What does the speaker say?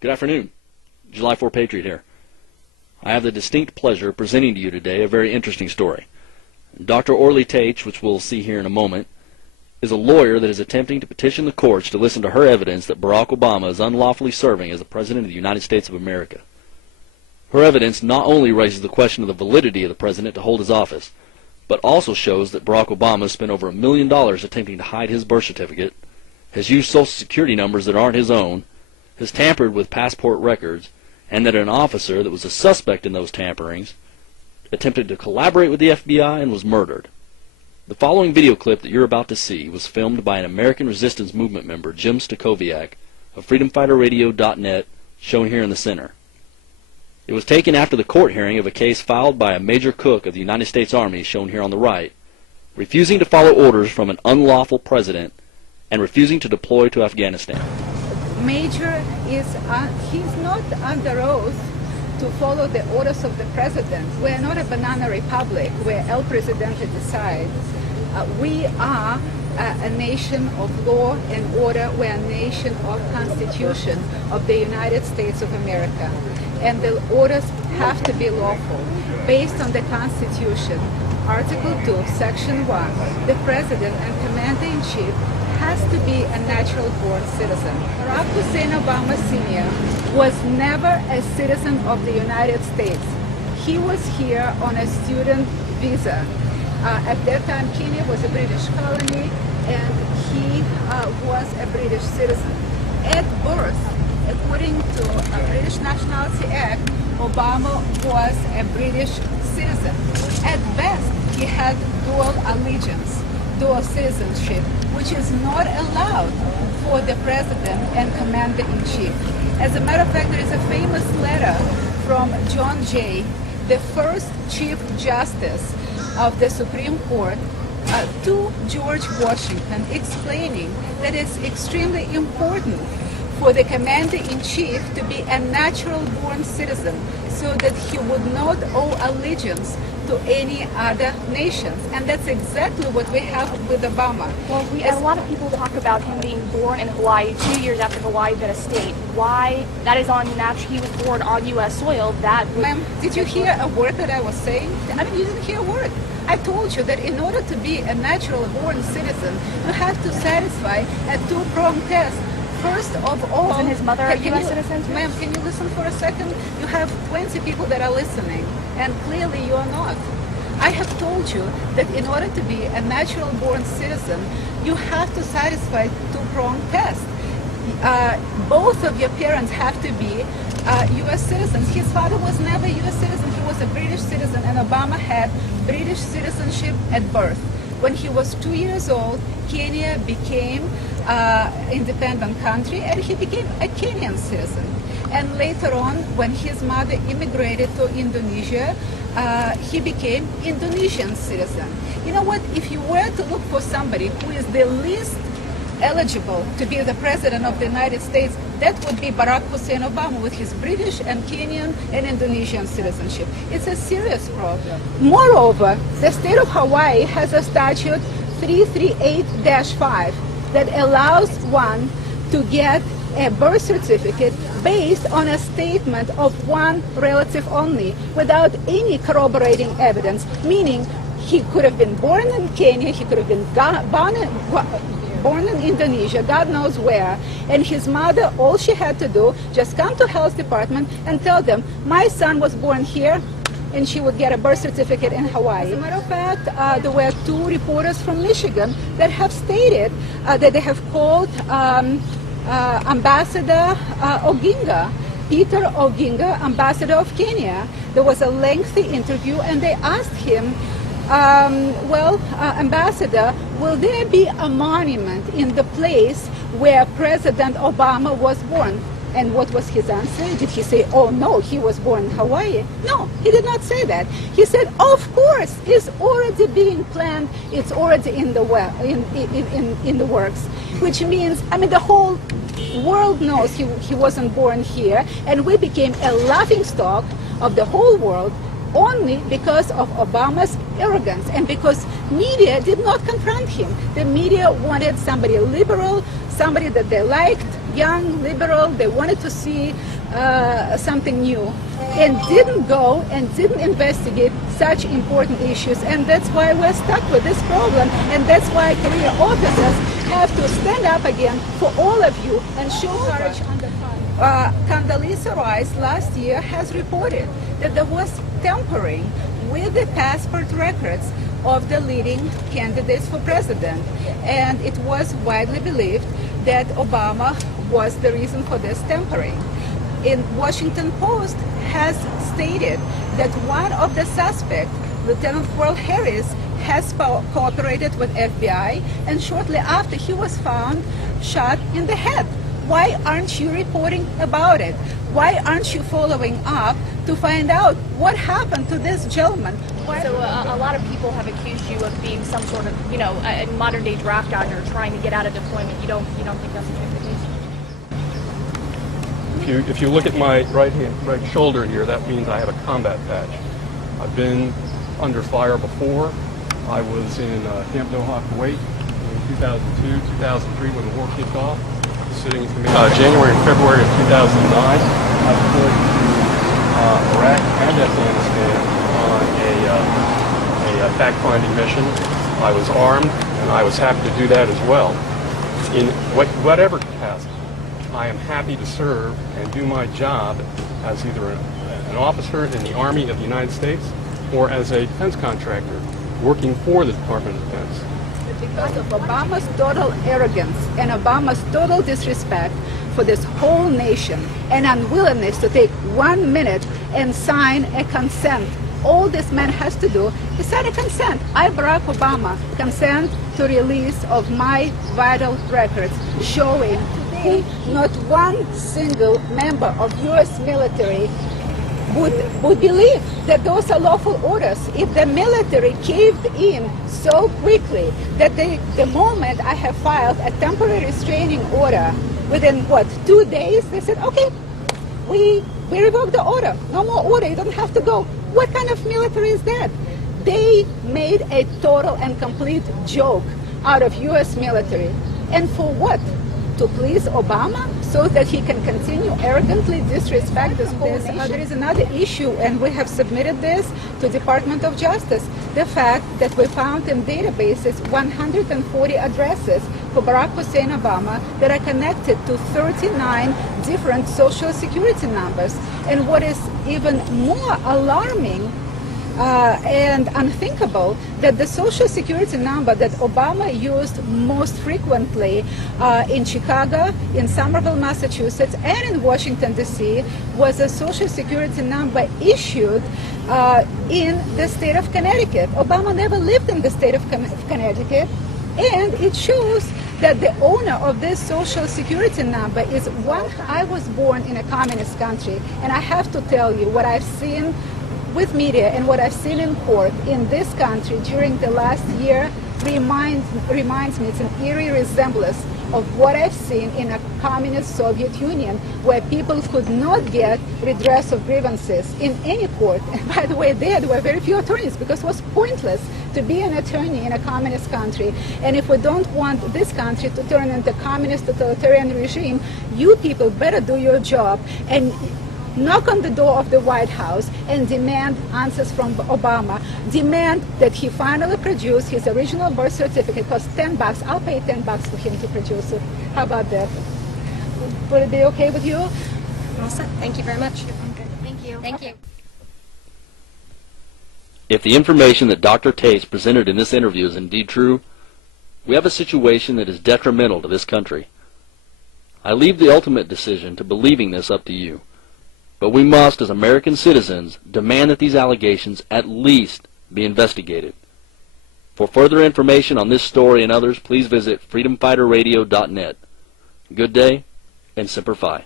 Good afternoon. July 4 Patriot here. I have the distinct pleasure of presenting to you today a very interesting story. Dr. Orly Taitch, which we'll see here in a moment, is a lawyer that is attempting to petition the courts to listen to her evidence that Barack Obama is unlawfully serving as the President of the United States of America. Her evidence not only raises the question of the validity of the President to hold his office, but also shows that Barack Obama has spent over $1 million attempting to hide his birth certificate, has used Social Security numbers that aren't his own, has tampered with passport records, and that an officer that was a suspect in those tamperings attempted to collaborate with the FBI and was murdered. The following video clip that you're about to see was filmed by an American Resistance Movement member, Jim Stacoviak, of FreedomFighterRadio.net, shown here in the center. It was taken after the court hearing of a case filed by a Major Cook of the United States Army, shown here on the right, refusing to follow orders from an unlawful president and refusing to deploy to Afghanistan. Major he's not under oath to follow the orders of the president. We're not a banana republic where El Presidente decides. We are a nation of law and order. We're a nation of Constitution of the United States of America. And the orders have to be lawful. Based on the Constitution, Article 2, Section 1, the President and Commander-in-Chief has to be a natural-born citizen. Barack Hussein Obama Sr. was never a citizen of the United States. He was here on a student visa. At that time, Kenya was a British colony, and he was a British citizen. At birth, according to a British Nationality Act, Obama was a British citizen. At best, he had dual allegiance, dual citizenship, which is not allowed for the president and commander-in-chief. As a matter of fact, there is a famous letter from John Jay, the first Chief Justice of the Supreme Court, to George Washington, explaining that it's extremely important for the commander-in-chief to be a natural-born citizen so that he would not owe allegiance to any other nations. And that's exactly what we have with Obama. Well, a lot of people talk about him being born in Hawaii 2 years after Hawaii been a state. Why? That is on natural. He was born on U.S. soil. Ma'am, did you hear a word that I was saying? I mean, you didn't hear a word. I told you that in order to be a natural-born citizen, you have to satisfy a two-pronged test. First of all, wasn't his mother a U.S. citizen? Ma'am, can you listen for a second? You have 20 people that are listening, and clearly you are not. I have told you that in order to be a natural-born citizen, you have to satisfy two-pronged test. Both of your parents have to be U.S. citizens. His father was never a U.S. citizen. He was a British citizen, and Obama had British citizenship at birth. When he was 2 years old, Kenya became independent country, and he became a Kenyan citizen. And later on, when his mother immigrated to Indonesia, he became Indonesian citizen. You know what? If you were to look for somebody who is the least eligible to be the president of the United States, that would be Barack Hussein Obama with his British and Kenyan and Indonesian citizenship. It's a serious problem. Moreover, the state of Hawaii has a statute 338-5 that allows one to get a birth certificate based on a statement of one relative only, without any corroborating evidence, meaning he could have been born in Kenya, he could have been born in Indonesia, God knows where, and his mother, all she had to do, just come to health department and tell them, my son was born here, and she would get a birth certificate in Hawaii. As a matter of fact, there were two reporters from Michigan that have stated that they have called Ambassador Oginga, Peter Oginga, Ambassador of Kenya. There was a lengthy interview, and they asked him, Ambassador, will there be a monument in the place where President Obama was born? And what was his answer? Did he say, oh no, he was born in Hawaii? No, he did not say that. He said, of course, it's already being planned, it's already in the works. Which means, I mean, the whole world knows he wasn't born here, and we became a laughingstock of the whole world only because of Obama's arrogance and because media did not confront him. The media wanted somebody liberal, somebody that they liked, young, liberal. They wanted to see something new, and didn't go and didn't investigate such important issues. And that's why we're stuck with this problem, and that's why career officers have to stand up again for all of you and show courage under fire. Condoleezza Rice last year has reported that there was tampering with the passport records of the leading candidates for president, and it was widely believed that Obama was the reason for this tampering. In Washington Post has stated that one of the suspects, Lieutenant Colonel Harris, has cooperated with FBI, and shortly after he was found shot in the head. Why aren't you reporting about it? Why aren't you following up to find out what happened to this gentleman? So a lot of people have accused you of being some sort of, a modern day draft dodger trying to get out of deployment. You don't think that's the case? If you look at my right shoulder here, that means I have a combat badge. I've been under fire before. I was in Camp Doha, Kuwait in 2002, 2003 when the war kicked off. Sitting in command. January and February of 2009, I deployed to Iraq and Afghanistan on a fact-finding mission. I was armed, and I was happy to do that as well. In whatever capacity, I am happy to serve and do my job as either an officer in the Army of the United States or as a defense contractor working for the Department of Defense. Because of Obama's total arrogance and Obama's total disrespect for this whole nation and unwillingness to take 1 minute and sign a consent. All this man has to do is sign a consent. I, Barack Obama, consent to release of my vital records showing today not one single member of U.S. military would believe that those are lawful orders. If the military caved in so quickly that the moment I have filed a temporary restraining order, within 2 days, they said, okay, we revoked the order. No more order, you don't have to go. What kind of military is that? They made a total and complete joke out of U.S. military. And for what? To please Obama so that he can continue arrogantly disrespect this whole nation? There is another issue, and we have submitted this to Department of Justice. The fact that we found in databases 140 addresses for Barack Hussein Obama that are connected to 39 different social security numbers. And what is even more alarming and unthinkable, that the social security number that Obama used most frequently in Chicago, in Somerville, Massachusetts, and in Washington, D.C. was a social security number issued in the state of Connecticut. Obama never lived in the state of Connecticut, and it shows that the owner of this social security number is one. I was born in a communist country, and I have to tell you what I've seen with media and what I've seen in court in this country during the last year reminds me, it's an eerie resemblance of what I've seen in a communist Soviet Union, where people could not get redress of grievances in any court. And by the way, there were very few attorneys because it was pointless to be an attorney in a communist country. And if we don't want this country to turn into a communist totalitarian regime, you people better do your job and knock on the door of the White House and demand answers from Obama. Demand that he finally produce his original birth certificate. It costs $10. I'll pay $10 for him to produce it. How about that? Would it be okay with you? All set. Thank you very much. Thank you. Thank you. If the information that Dr. Tates presented in this interview is indeed true, we have a situation that is detrimental to this country. I leave the ultimate decision to believing this up to you. But we must, as American citizens, demand that these allegations at least be investigated. For further information on this story and others, please visit freedomfighterradio.net. Good day, and Semper Fi.